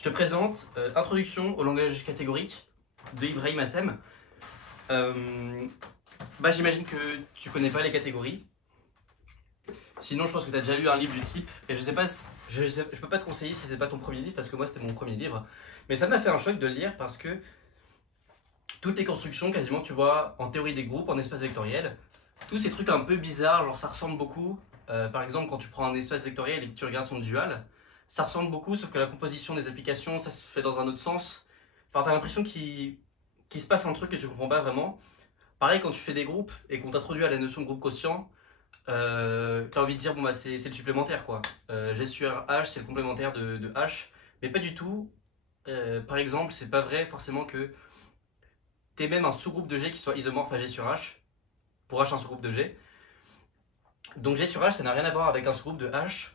Je te présente Introduction au langage catégorique de Ibrahim Assem. J'imagine que tu connais pas les catégories. Sinon, je pense que tu as déjà lu un livre du type. Et je sais pas, je peux pas te conseiller si c'est pas ton premier livre, parce que moi c'était mon premier livre. Mais ça m'a fait un choc de le lire parce que toutes les constructions, quasiment, tu vois, en théorie des groupes, en espace vectoriel, tous ces trucs un peu bizarres, genre ça ressemble beaucoup. Par exemple, quand tu prends un espace vectoriel et que tu regardes son dual, ça ressemble beaucoup, sauf que la composition des applications, ça se fait dans un autre sens. Enfin, t'as l'impression qu'il se passe un truc que tu comprends pas vraiment. Pareil, quand tu fais des groupes et qu'on t'introduit à la notion de groupe quotient, t'as envie de dire, bon, bah, c'est le supplémentaire, quoi. G sur H, c'est le complémentaire de H, mais pas du tout. Par exemple, c'est pas vrai forcément que t'aies même un sous-groupe de G qui soit isomorphe à G sur H, pour H un sous-groupe de G. Donc G sur H, ça n'a rien à voir avec un sous-groupe de H.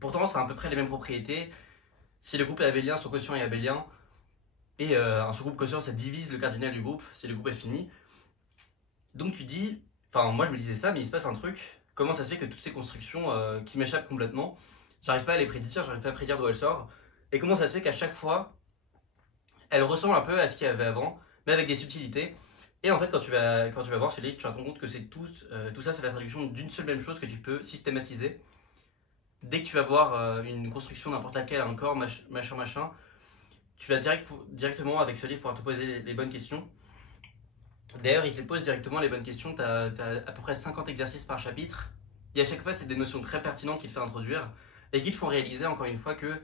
Pourtant, ça a à peu près les mêmes propriétés. Si le groupe est abélien, son quotient est abélien. Et un sous-groupe quotient, ça divise le cardinal du groupe si le groupe est fini. Donc tu dis, enfin moi je me disais ça, mais il se passe un truc. Comment ça se fait que toutes ces constructions qui m'échappent complètement, j'arrive pas à les prédire, j'arrive pas à prédire d'où elles sortent. Et comment ça se fait qu'à chaque fois, elles ressemblent un peu à ce qu'il y avait avant, mais avec des subtilités. Et en fait, quand tu vas voir ce livre, tu vas te rendre compte que c'est tout ça, c'est la traduction d'une seule même chose que tu peux systématiser. Dès que tu vas voir une construction n'importe laquelle, un corps, machin, tu vas directement avec ce livre pouvoir te poser les bonnes questions. D'ailleurs, il te les pose directement les bonnes questions. Tu as à peu près 50 exercices par chapitre. Et à chaque fois, c'est des notions très pertinentes qu'il te fait introduire et qui te font réaliser encore une fois que,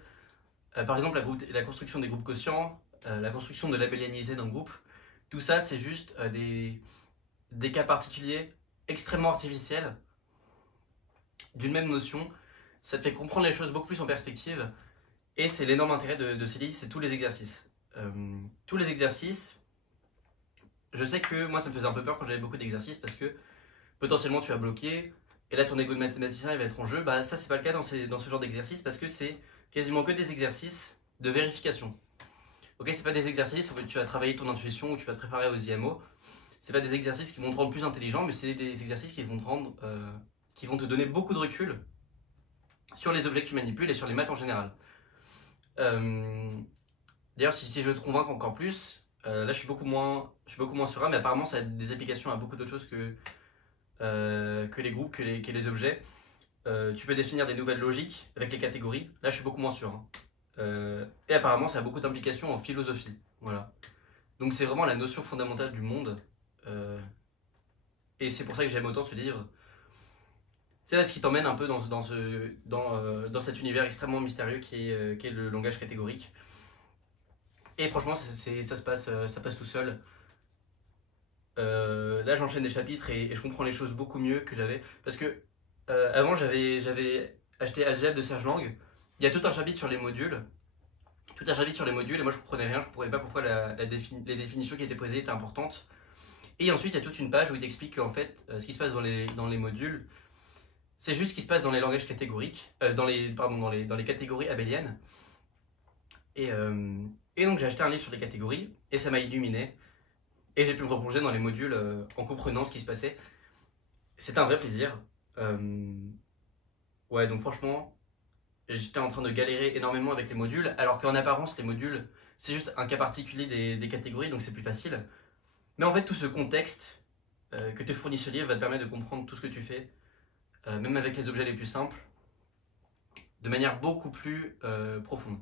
par exemple, la construction des groupes quotients, la construction de l'abélianisé d'un groupe, tout ça, c'est juste des cas particuliers extrêmement artificiels d'une même notion. Ça te fait comprendre les choses beaucoup plus en perspective. Et c'est l'énorme intérêt de ces livres, c'est tous les exercices. Tous les exercices, je sais que moi ça me faisait un peu peur quand j'avais beaucoup d'exercices parce que potentiellement tu vas bloquer et là ton ego de mathématicien il va être en jeu. Bah ça c'est pas le cas dans ce genre d'exercice parce que c'est quasiment que des exercices de vérification. Ok, c'est pas des exercices où tu vas travailler ton intuition ou tu vas te préparer aux IMO. C'est pas des exercices qui vont te rendre plus intelligent, mais c'est des exercices qui vont qui vont te donner beaucoup de recul sur les objets que tu manipules et sur les maths en général. D'ailleurs, si je veux te convaincre encore plus, là je suis beaucoup moins serein, mais apparemment ça a des applications à beaucoup d'autres choses que les groupes, que les objets. Tu peux définir des nouvelles logiques avec les catégories. Là je suis beaucoup moins sûr. Et apparemment ça a beaucoup d'implications en philosophie. Voilà. Donc c'est vraiment la notion fondamentale du monde. Et c'est pour ça que j'aime autant ce livre. C'est ce qui t'emmène un peu dans cet univers extrêmement mystérieux qui est le langage catégorique. Et franchement, ça passe tout seul. Là, j'enchaîne des chapitres et je comprends les choses beaucoup mieux que j'avais. Parce que avant, j'avais acheté Algèbre de Serge Lang. Il y a tout un chapitre sur les modules. Tout un chapitre sur les modules, et moi je comprenais rien, je comprenais pas pourquoi les définitions qui étaient posées étaient importantes. Et ensuite, il y a toute une page où il t'explique qu'en fait, ce qui se passe dans les modules, c'est juste ce qui se passe dans les langages catégoriques, dans les catégories abéliennes. Et donc j'ai acheté un livre sur les catégories, et ça m'a illuminé. Et j'ai pu me replonger dans les modules en comprenant ce qui se passait. C'était un vrai plaisir. Ouais, donc franchement, j'étais en train de galérer énormément avec les modules, alors qu'en apparence, les modules, c'est juste un cas particulier des catégories, donc c'est plus facile. Mais en fait, tout ce contexte que te fournit ce livre va te permettre de comprendre tout ce que tu fais, même avec les objets les plus simples, de manière beaucoup plus profonde.